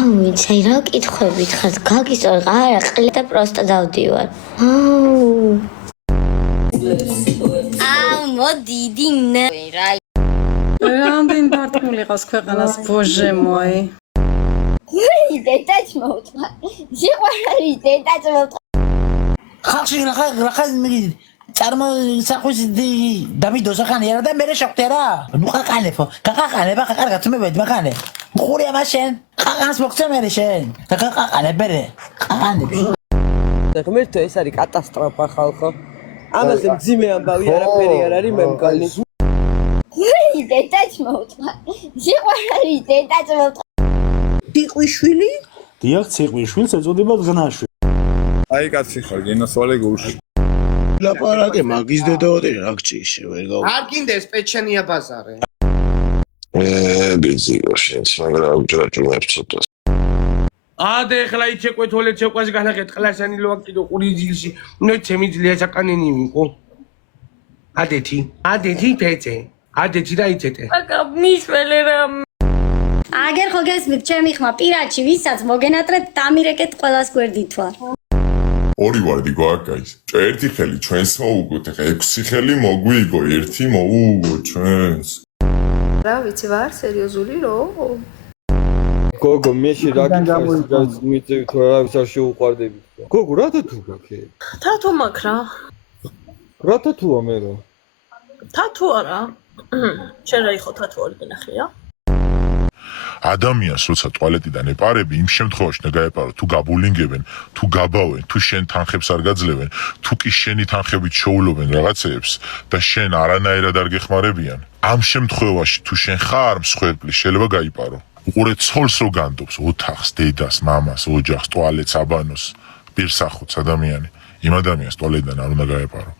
ვიცი, რა კითხვებით ხარ? გაგისწორე, არა, ყელი და პროსტა დავდივარ. მოდი დინა. რამდენი დარტყმული ყავს ქვეყანას, ბოჟე მოი. დედაც მოუწყა. სიყვარული დედაც მოუწყა. ხალხი რა მიგი წარმოსახვის დამიდოს ახანი არა და მე შეხვდე რა. ნუ ხაყანებო. ხაყანება ხარგაც მე ვეძმახანე. ხურია მაშენ. ხაყანს მოგცე მე შენ. ხაყანებ მე. ხაყანებ. ღმერთო ეს არის კატასტროფა ხალხო. ამაზე მძიმე ამბავი არაფერი არ არის მე მგონი. დედაც მოუწყა. სიყვარული დედაც მოუწყა. ციყვიშვილი? დიახ, ციყვიშვილს ეწოდება დღნაშვილი. აი კაცი ხარ, გენასვალე გულში. ლაპარაკე მაგის დედაოდი რა გჭირში ვერ გავა. არ გინდეს პეჩენია ბაზარე. ბიზიოშენს მაგრამ უჯრაჭუმებს ცოტა. ადე ხლა იჩეკვე თოლეთ შეყვას განახეთ ყლასანი ლოაკიდო ყური ძილში. ნუ ჩემიძლია საკანენი მიყო. ადეთი ფეცე. ადეთი და იცეთე. აკა მისველე რა. აგერ ხო გესმით ჩემი ხმა პირადში ვისაც მოგენატრეთ დამირეკეთ ყველას გვერდით ვარ. ორი ვარდი გვაკაის. ერთი ხელი ჩვენს მოუგოთ, ეხა 6 ხელი მოგვიგო, ერთი მოუგო ჩვენს. რა ვიცი ვარ სერიოზული რო? გოგო მეში რა გიქხავს მიწევი თუ რა ვისარ შეუყვარდები. გოგო რათა თუ გაქე? თათუ მაქვს რა. რათა თუა მე რა? თათუ არა. შენ რა იყო თათუ არ გინახია? ადამიანს როცა ტუალეტიდან ეპარები, იმ შემთხვევაში უნდა გაეპარო თუ გაბულინგებენ, თუ გაბავენ, თუ შენ თანხებს არ გაძლევენ, თუ კი შენი თანხებით შოულობენ რაღაცეებს და შენ არანაირად არ გეხმარებიან. ამ შემთხვევაში თუ შენ ხარ მსხვერპლი, შეიძლება გაიპარო. უყურე ცოლს რო განდობს, ოთახს, დედას, მამას, ოჯახს, ტუალეტს, აბანოს, პირსახოც ადამიანი. იმ ადამიანს ტუალეტიდან არ უნდა გაეპარო.